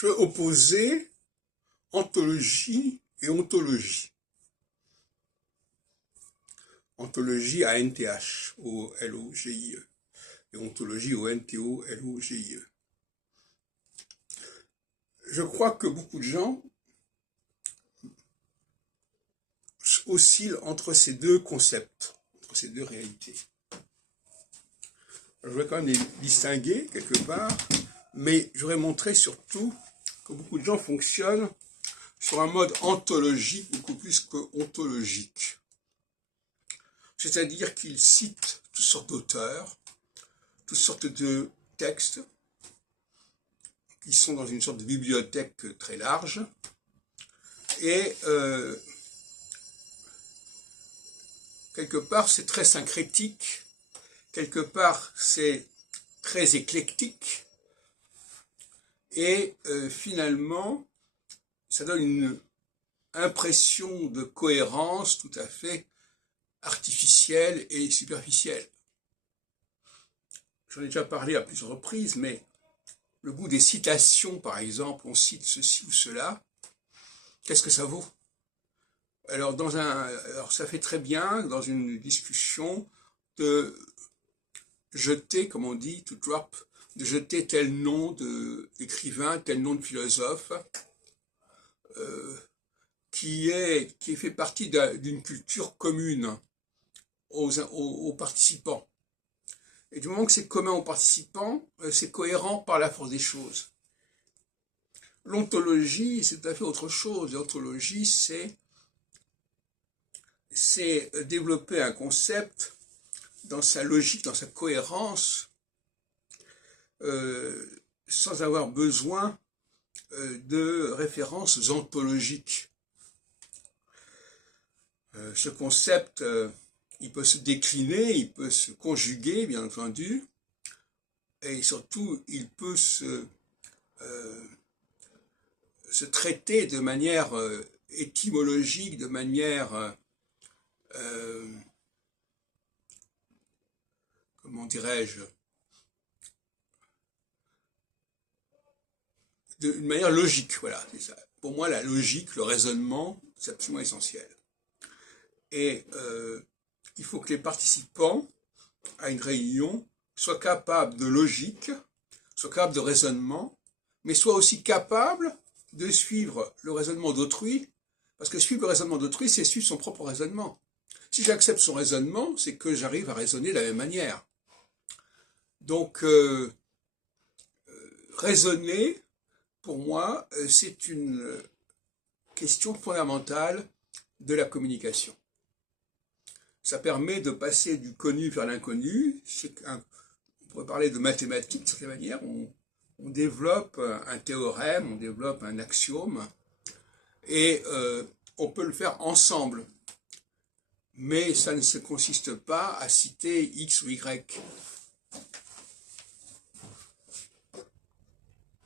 Je vais opposer ontologie et ontologie. Ontologie à NTH, O-L-O-G-I-E, et ontologie au N-T-O-L-O-G-I-E. Je crois que beaucoup de gens oscillent entre ces deux concepts, entre ces deux réalités. Je vais quand même les distinguer quelque part, mais je voudrais montrer surtout que beaucoup de gens fonctionnent sur un mode ontologique beaucoup plus que ontologique. C'est-à-dire qu'ils citent toutes sortes d'auteurs, toutes sortes de textes, qui sont dans une sorte de bibliothèque très large, et quelque part c'est très syncrétique, quelque part c'est très éclectique, et finalement ça donne une impression de cohérence tout à fait artificielle et superficielle. J'en ai déjà parlé à plusieurs reprises, mais le goût des citations, par exemple, on cite ceci ou cela, qu'est-ce que ça vaut? Alors, ça fait très bien, dans une discussion, de jeter, comme on dit, to drop, de jeter tel nom d'écrivain, tel nom de philosophe, qui fait partie d'une culture commune aux participants. Et du moment que c'est commun aux participants, c'est cohérent par la force des choses. L'ontologie, c'est tout à fait autre chose. L'ontologie, c'est développer un concept dans sa logique, dans sa cohérence, sans avoir besoin de références ontologiques. Ce concept, il peut se décliner, il peut se conjuguer, bien entendu, et surtout, il peut se traiter de manière étymologique, de manière, comment dirais-je, d'une manière logique, voilà, c'est ça. Pour moi, la logique, le raisonnement, c'est absolument essentiel. Et il faut que les participants à une réunion soient capables de logique, soient capables de raisonnement, mais soient aussi capables de suivre le raisonnement d'autrui, parce que suivre le raisonnement d'autrui, c'est suivre son propre raisonnement. Si j'accepte son raisonnement, c'est que j'arrive à raisonner de la même manière. Donc, raisonner, pour moi, c'est une question fondamentale de la communication. Ça permet de passer du connu vers l'inconnu. On pourrait parler de mathématiques de cette manière. On développe un théorème, on développe un axiome, et on peut le faire ensemble. Mais ça ne se consiste pas à citer X ou Y.